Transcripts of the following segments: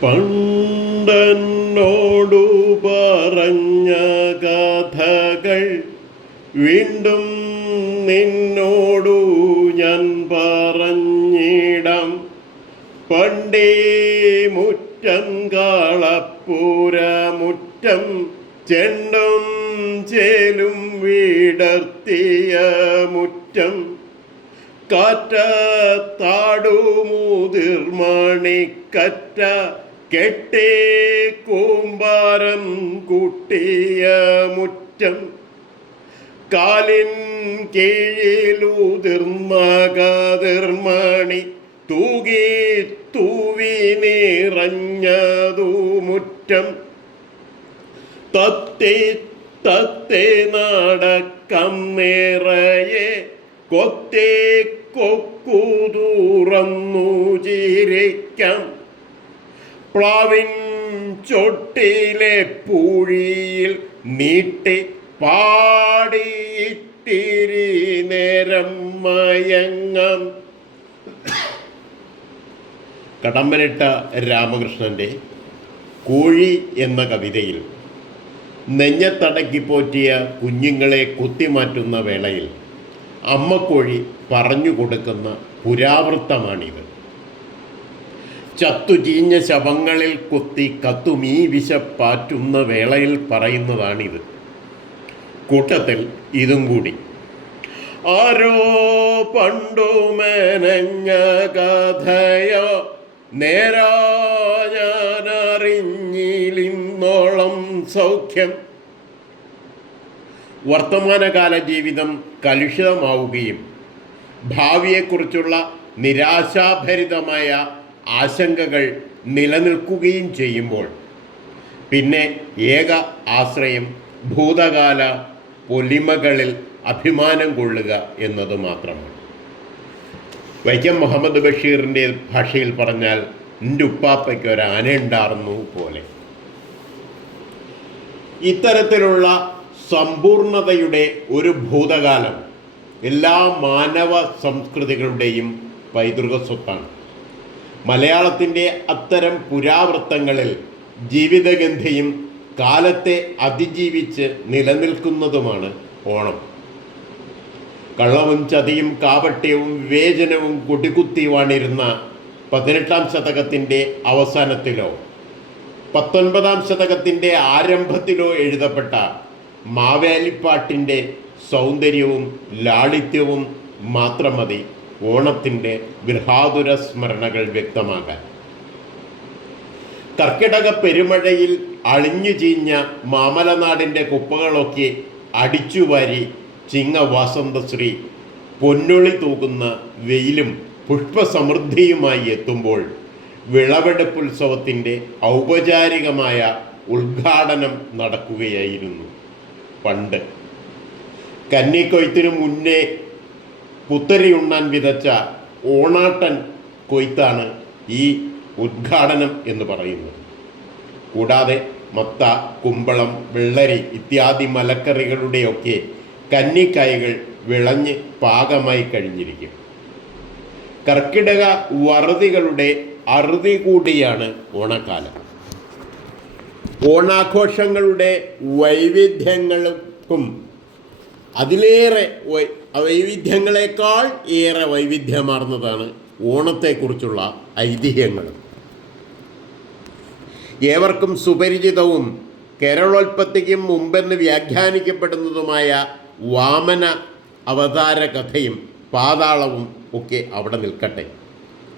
പണ്ടെന്നോടു പറഞ്ഞ കഥകൾ വീണ്ടും നിന്നോടു ഞാൻ പറഞ്ഞിടാം. പണ്ടേ മുറ്റം കാളപ്പൂര മുറ്റം ചെണ്ടും ചേലും വീടർത്തിയ മുറ്റം കാറ്റത്താടുമുതിർമണിക്കറ്റ കെട്ടേ കൂമ്പാരം കൂട്ടിയ മുറ്റം കാലിൻ കീഴിലുതിർന്ന കതിർമണി തൂകി തൂവി നിറഞ്ഞതു മുറ്റം തത്തേ തത്തേ നടക്കം നിറയെ കൊത്തേ കൊക്കു തുറന്നു ചിരിക്കാം. പ്ലാവിൻ ചൊട്ടിലെ പൂഴിയിൽ നീട്ടി പാടിയിട്ടിരി നേരം മയങ്ങാം. കടമ്പനിട്ട രാമകൃഷ്ണൻ്റെ കോഴി എന്ന കവിതയിൽ നെഞ്ഞത്തടക്കി പോറ്റിയ കുഞ്ഞുങ്ങളെ കുത്തിമാറ്റുന്ന വേളയിൽ അമ്മക്കോഴി പറഞ്ഞു കൊടുക്കുന്ന പുരാവൃത്തമാണിത്. ചീഞ്ഞ ശവങ്ങളിൽ കുത്തി കത്തുമീ വിശപ്പാറ്റുന്ന വേളയിൽ പറയുന്നതാണിത്. കൂട്ടത്തിൽ ഇതും കൂടി: ആരോ പണ്ടു മെനഞ്ഞ കഥയോ നേരാ ഞാനറിഞ്ഞിലിന്നോളം സൗഖ്യം. വർത്തമാനകാല ജീവിതം കലുഷിതമാവുകയും ഭാവിയെക്കുറിച്ചുള്ള നിരാശാഭരിതമായ ആശങ്കകൾ നിലനിൽക്കുകയും ചെയ്യുമ്പോൾ പിന്നെ ഏക ആശ്രയം ഭൂതകാല പൊലിമകളിൽ അഭിമാനം കൊള്ളുക എന്നത് മാത്രമാണ്. വൈക്കം മുഹമ്മദ് ബഷീറിൻ്റെ ഭാഷയിൽ പറഞ്ഞാൽ എൻ്റെ ഉപ്പാപ്പയ്ക്ക് ഒരു ആനയുണ്ടായിരുന്നു പോലെ. ഇത്തരത്തിലുള്ള സമ്പൂർണതയുടെ ഒരു ഭൂതകാലം എല്ലാ മാനവ സംസ്കൃതികളുടെയും പൈതൃക സ്വത്താണ്. മലയാളത്തിൻ്റെ അത്തരം പുരാവൃത്തങ്ങളിൽ ജീവിതഗന്ധിയും കാലത്തെ അതിജീവിച്ച് നിലനിൽക്കുന്നതുമാണ് ഓണം. കള്ളവും ചതിയും കാപട്യവും വിവേചനവും കൊടികുത്തി വാണിരുന്ന 18-ാം ശതകത്തിൻ്റെ അവസാനത്തിലോ 19-ാം ശതകത്തിൻ്റെ ആരംഭത്തിലോ എഴുതപ്പെട്ട മാവേലിപ്പാട്ടിൻ്റെ സൗന്ദര്യവും ലാളിത്യവും മാത്രം മതി ഓണത്തിൻ്റെ ഗൃഹാതുര സ്മരണകൾ വ്യക്തമാകാൻ. കർക്കിടക പെരുമഴയിൽ അളിഞ്ഞു ചീഞ്ഞ മാമലനാടിൻ്റെ കുപ്പകളൊക്കെ അടിച്ചുവാരി ചിങ്ങ വാസന്തശ്രീ പൊന്നൊളി തൂകുന്ന വെയിലും പുഷ്പസമൃദ്ധിയുമായി എത്തുമ്പോൾ വിളവെടുപ്പുത്സവത്തിൻ്റെ ഔപചാരികമായ ഉദ്ഘാടനം നടക്കുകയായിരുന്നു. പണ്ട് കന്നിക്കൊയ്ത്തിനു മുന്നേ പുത്തരിയുണ്ണാൻ വിതച്ച ഓണാട്ടൻ കൊയ്ത്താണ് ഈ ഉദ്ഘാടനം എന്ന് പറയുന്നത്. കൂടാതെ മത്ത, കുമ്പളം, വെള്ളരി ഇത്യാദി മലക്കറികളുടെയൊക്കെ കന്നിക്കായ്കൾ വിളഞ്ഞ് പാകമായി കഴിഞ്ഞിരിക്കും. കർക്കിടക വറുതികളുടെ അറുതി കൂടിയാണ് ഓണക്കാലം. ഓണാഘോഷങ്ങളുടെ വൈവിധ്യങ്ങൾക്കും അതിലേറെ വൈവിധ്യങ്ങളെക്കാൾ ഏറെ വൈവിധ്യമാർന്നതാണ് ഓണത്തെക്കുറിച്ചുള്ള ഐതിഹ്യങ്ങൾ. ഏവർക്കും സുപരിചിതവും കേരളോൽപ്പത്തിക്കും മുമ്പെന്ന് വ്യാഖ്യാനിക്കപ്പെടുന്നതുമായ വാമന അവതാര കഥയും പാതാളവും ഒക്കെ അവിടെ നിൽക്കട്ടെ.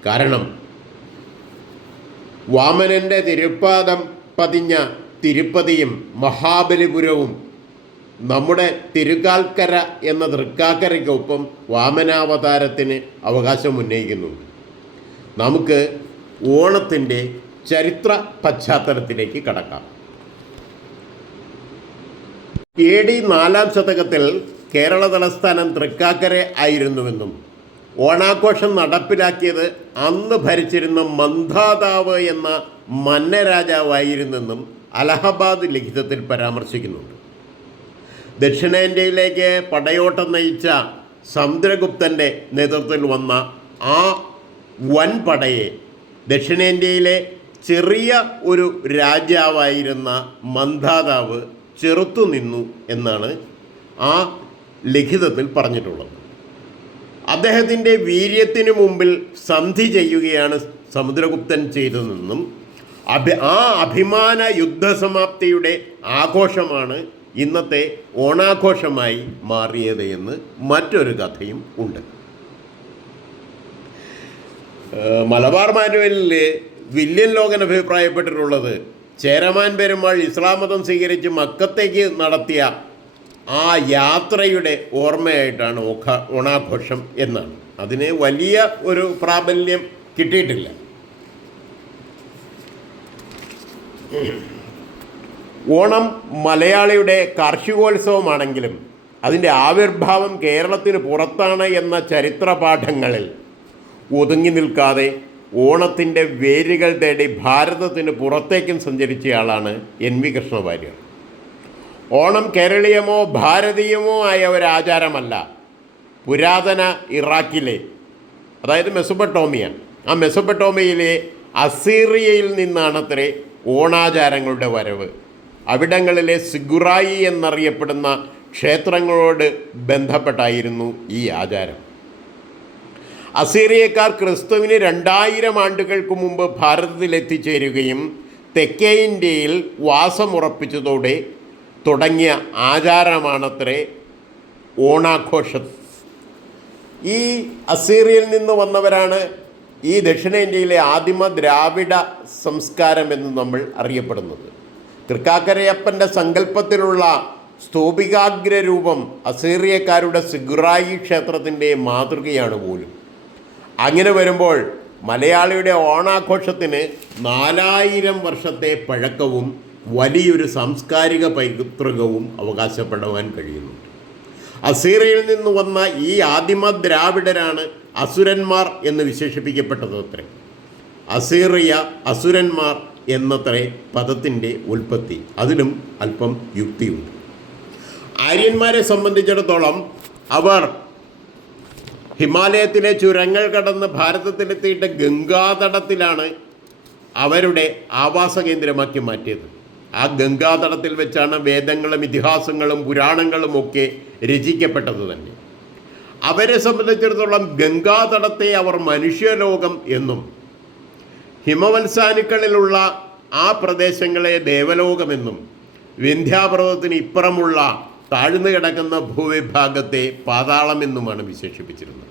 കാരണം വാമനൻ്റെ തിരുപ്പാദം പതിഞ്ഞ തിരുപ്പതിയും മഹാബലിപുരവും നമ്മുടെ തിരുക്കാൽക്കര എന്ന തൃക്കാക്കരയ്ക്കൊപ്പം വാമനാവതാരത്തിന് അവകാശം ഉന്നയിക്കുന്നുണ്ട്. നമുക്ക് ഓണത്തിൻ്റെ ചരിത്ര പശ്ചാത്തലത്തിലേക്ക് കടക്കാം. AD 4-ാം ശതകത്തിൽ കേരള തലസ്ഥാനം തൃക്കാക്കര ആയിരുന്നുവെന്നും ഓണാഘോഷം നടപ്പിലാക്കിയത് അന്ന് ഭരിച്ചിരുന്ന മന്ധാതാവ് എന്ന മന്നരാജാവായിരുന്നെന്നും അലഹബാദ് ലിഖിതത്തിൽ പരാമർശിക്കുന്നുണ്ട്. ദക്ഷിണേന്ത്യയിലേക്ക് പടയോട്ടം നയിച്ച സമുദ്രഗുപ്തൻ്റെ നേതൃത്വത്തിൽ വന്ന ആ വൻ പടയെ ദക്ഷിണേന്ത്യയിലെ ചെറിയ ഒരു രാജാവായിരുന്ന മന്ധാതാവ് ചെറുത്തുനിന്നു എന്നാണ് ആ ലിഖിതത്തിൽ പറഞ്ഞിട്ടുള്ളത്. അദ്ദേഹത്തിൻ്റെ വീര്യത്തിനു മുമ്പിൽ സന്ധി ചെയ്യുകയാണ് സമുദ്രഗുപ്തൻ ചെയ്തതെന്നും ആ അഭിമാന യുദ്ധസമാപ്തിയുടെ ആഘോഷമാണ് ഇന്നത്തെ ഓണാഘോഷമായി മാറിയത് എന്ന് മറ്റൊരു കഥയും ഉണ്ട്. മലബാർ മാനുവലിൽ വില്യം ലോഗൻ അഭിപ്രായപ്പെട്ടിട്ടുള്ളത് ചേരമാൻ പെരുമാൾ ഇസ്ലാം മതം സ്വീകരിച്ച് മക്കത്തേക്ക് നടത്തിയ ആ യാത്രയുടെ ഓർമ്മയായിട്ടാണ് ഓണാഘോഷം എന്നാണ്. അതിന് വലിയ ഒരു പ്രാബല്യം കിട്ടിയിട്ടില്ല. ഓണം മലയാളിയുടെ കാർഷികോത്സവമാണെങ്കിലും അതിൻ്റെ ആവിർഭാവം കേരളത്തിന് പുറത്താണ് എന്ന ചരിത്ര പാഠങ്ങളിൽ ഒതുങ്ങി നിൽക്കാതെ ഓണത്തിൻ്റെ വേരുകൾ തേടി ഭാരതത്തിന് പുറത്തേക്കും സഞ്ചരിച്ചയാളാണ് NV കൃഷ്ണവാര്യർ. ഓണം കേരളീയമോ ഭാരതീയമോ ആയ ഒരാചാരമല്ല. പുരാതന ഇറാഖിലെ, അതായത് മെസൊപ്പൊട്ടോമിയ, ആ മെസൊപ്പൊട്ടോമിയയിലെ അസീറിയയിൽ നിന്നാണത്രേ ഓണാചാരങ്ങളുടെ വരവ്. അവിടങ്ങളിലെ സിഗുറായി എന്നറിയപ്പെടുന്ന ക്ഷേത്രങ്ങളോട് ബന്ധപ്പെട്ടായിരുന്നു ഈ ആചാരം. അസീറിയക്കാർ ക്രിസ്തുവിന് 2000 ആണ്ടുകൾക്ക് മുമ്പ് ഭാരതത്തിൽ എത്തിച്ചേരുകയും തെക്കേ ഇന്ത്യയിൽ വാസമുറപ്പിച്ചതോടെ തുടങ്ങിയ ആചാരമാണത്രേ ഓണാഘോഷം. ഈ അസീറിയയിൽ നിന്ന് വന്നവരാണ് ഈ ദക്ഷിണേന്ത്യയിലെ ആദിമ ദ്രാവിഡ സംസ്കാരം എന്ന് നമ്മൾ അറിയപ്പെടുന്നത്. തൃക്കാക്കരയപ്പൻ്റെ സങ്കല്പത്തിലുള്ള സ്തൂപികാഗ്രരൂപം അസീറിയക്കാരുടെ സിഗുറായി ക്ഷേത്രത്തിൻ്റെ മാതൃകയാണ് പോലും. അങ്ങനെ വരുമ്പോൾ മലയാളിയുടെ ഓണാഘോഷത്തിന് 4000 വർഷത്തെ പഴക്കവും വലിയൊരു സാംസ്കാരിക പൈതൃകവും അവകാശപ്പെടുവാൻ കഴിയുന്നുണ്ട്. അസീറിയയിൽ നിന്ന് വന്ന ഈ ആദിമ ദ്രാവിഡരാണ് അസുരന്മാർ എന്ന് വിശേഷിപ്പിക്കപ്പെട്ടതത്രേ. അസീറിയ, അസുരന്മാർ എന്നത്രേ പദത്തിൻ്റെ ഉൽപ്പത്തി. അതിലും അല്പം യുക്തിയുണ്ട്. ആര്യന്മാരെ സംബന്ധിച്ചിടത്തോളം അവർ ഹിമാലയത്തിലെ ചുരങ്ങൾ കടന്ന് ഭാരതത്തിലെത്തിയിട്ട് ഗംഗാതടത്തിലാണ് അവരുടെ ആവാസ കേന്ദ്രമാക്കി മാറ്റിയത്. ആ ഗംഗാതടത്തിൽ വെച്ചാണ് വേദങ്ങളും ഇതിഹാസങ്ങളും പുരാണങ്ങളും ഒക്കെ രചിക്കപ്പെട്ടത് തന്നെ. അവരെ സംബന്ധിച്ചിടത്തോളം ഗംഗാതടത്തെ അവർ മനുഷ്യലോകം എന്നും ഹിമവത്സാനുക്കളിലുള്ള ആ പ്രദേശങ്ങളെ ദേവലോകമെന്നും വിന്ധ്യാപർവ്വതത്തിന് ഇപ്പുറമുള്ള താഴ്ന്നു കിടക്കുന്ന ഭൂവിഭാഗത്തെ പാതാളമെന്നുമാണ് വിശേഷിപ്പിച്ചിരുന്നത്.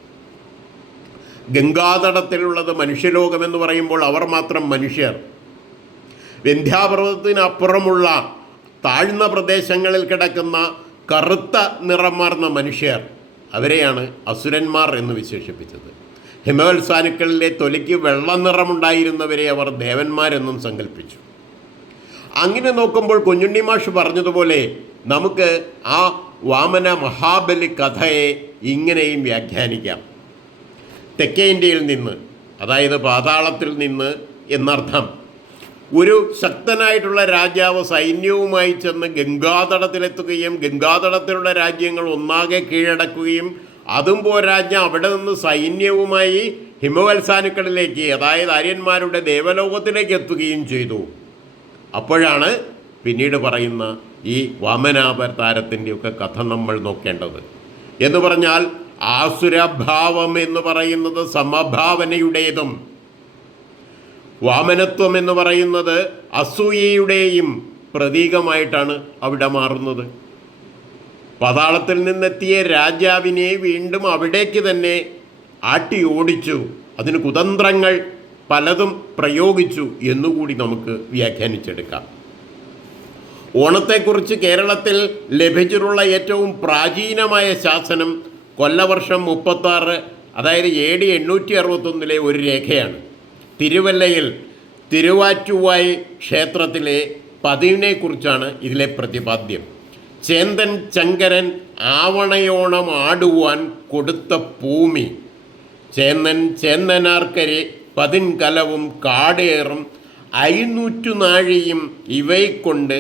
ഗംഗാതടത്തിലുള്ളത് മനുഷ്യലോകമെന്ന് പറയുമ്പോൾ അവർ മാത്രം മനുഷ്യർ. വിന്ധ്യാപർവ്വതത്തിനപ്പുറമുള്ള താഴ്ന്ന പ്രദേശങ്ങളിൽ കിടക്കുന്ന കറുത്ത നിറമാർന്ന മനുഷ്യർ, അവരെയാണ് അസുരന്മാർ എന്ന് വിശേഷിപ്പിച്ചത്. ഹിമവത്സാനുക്കളിലെ തൊലിക്ക് വെള്ള നിറമുണ്ടായിരുന്നവരെ അവർ ദേവന്മാരെന്നും സങ്കല്പിച്ചു. അങ്ങനെ നോക്കുമ്പോൾ കുഞ്ഞുണ്ണി മാഷ് പറഞ്ഞതുപോലെ നമുക്ക് ആ വാമന മഹാബലി കഥയെ ഇങ്ങനെയും വ്യാഖ്യാനിക്കാം. തെക്കേ ഇന്ത്യയിൽ നിന്ന്, അതായത് പാതാളത്തിൽ നിന്ന് എന്നർത്ഥം. ഒരു ശക്തനായിട്ടുള്ള രാജാവ് സൈന്യവുമായി ചെന്ന് ഗംഗാതടത്തിലെത്തുകയും ഗംഗാതടത്തിലുള്ള രാജ്യങ്ങൾ ഒന്നാകെ കീഴടക്കുകയും അതും പോരാഞ്ഞ അവിടെ നിന്ന് സൈന്യവുമായി ഹിമവത്സാനുക്കളിലേക്ക്, അതായത് ആര്യന്മാരുടെ ദേവലോകത്തിലേക്ക് എത്തുകയും ചെയ്തു. അപ്പോഴാണ് പിന്നീട് പറയുന്ന ഈ വാമനാവതാരത്തിൻ്റെയൊക്കെ കഥ നമ്മൾ നോക്കേണ്ടത്. എന്ന് പറഞ്ഞാൽ ആസുരഭാവം എന്ന് പറയുന്നത് സമഭാവനയുടേതും വാമനത്വം എന്ന് പറയുന്നത് അസൂയയുടെയും പ്രതീകമായിട്ടാണ് അവിടെ മാറുന്നത്. പാതാളത്തിൽ നിന്നെത്തിയ രാജാവിനെ വീണ്ടും അവിടേക്ക് തന്നെ ആട്ടി ഓടിച്ചു, അതിന് കുതന്ത്രങ്ങൾ പലതും പ്രയോഗിച്ചു എന്നുകൂടി നമുക്ക് വ്യാഖ്യാനിച്ചെടുക്കാം. ഓണത്തെക്കുറിച്ച് കേരളത്തിൽ ലഭിച്ചിട്ടുള്ള ഏറ്റവും പ്രാചീനമായ ശാസനം കൊല്ലവർഷം 36, അതായത് AD 861 ഒരു രേഖയാണ്. തിരുവല്ലയിൽ തിരുവാറ്റുവായ് ക്ഷേത്രത്തിലെ പതിവിനെക്കുറിച്ചാണ് ഇതിലെ പ്രതിപാദ്യം. ചേന്തൻ ചങ്കരൻ ആവണയോണം ആടുവാൻ കൊടുത്ത ഭൂമി, ചേന്നൻ ചേന്നനാർക്കരെ പതിൻകലവും കാടേറും 500 നാഴിയും ഇവയ്ക്കൊണ്ട്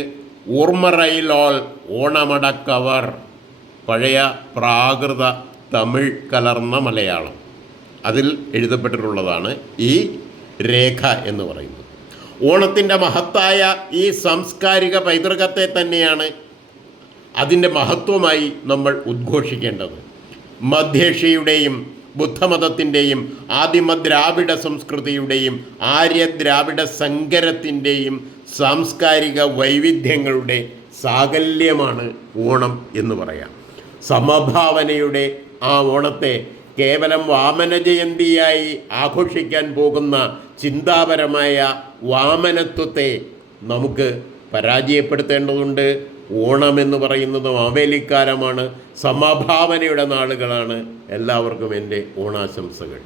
ഊർമറയിലോൾ ഓണമടക്കവർ. പഴയ പ്രാകൃത തമിഴ് കലർന്ന മലയാളം, അതിൽ എഴുതപ്പെട്ടിട്ടുള്ളതാണ് ഈ രേഖ എന്ന് പറയുന്നത്. ഓണത്തിൻ്റെ മഹത്തായ ഈ സാംസ്കാരിക പൈതൃകത്തെ തന്നെയാണ് അതിൻ്റെ മഹത്വമായി നമ്മൾ ഉദ്ഘോഷിക്കേണ്ടത്. മധ്യേഷ്യയുടെയും ബുദ്ധമതത്തിൻ്റെയും ആദിമദ്രാവിഡ സംസ്കൃതിയുടെയും ആര്യദ്രാവിഡ സങ്കരത്തിൻ്റെയും സാംസ്കാരിക വൈവിധ്യങ്ങളുടെ സാകല്യമാണ് ഓണം എന്ന് പറയാം. സമഭാവനയുടെ ആ ഓണത്തെ കേവലം വാമന ജയന്തിയായി ആഘോഷിക്കാൻ പോകുന്ന ചിന്താപരമായ വാമനത്വത്തെ നമുക്ക് പരാജയപ്പെടുത്തേണ്ടതുണ്ട്. ഓണമെന്ന് പറയുന്നത് മാവേലിക്കാലമാണ്, സമഭാവനയുടെ നാളുകളാണ്. എല്ലാവർക്കും എൻ്റെ ഓണാശംസകൾ.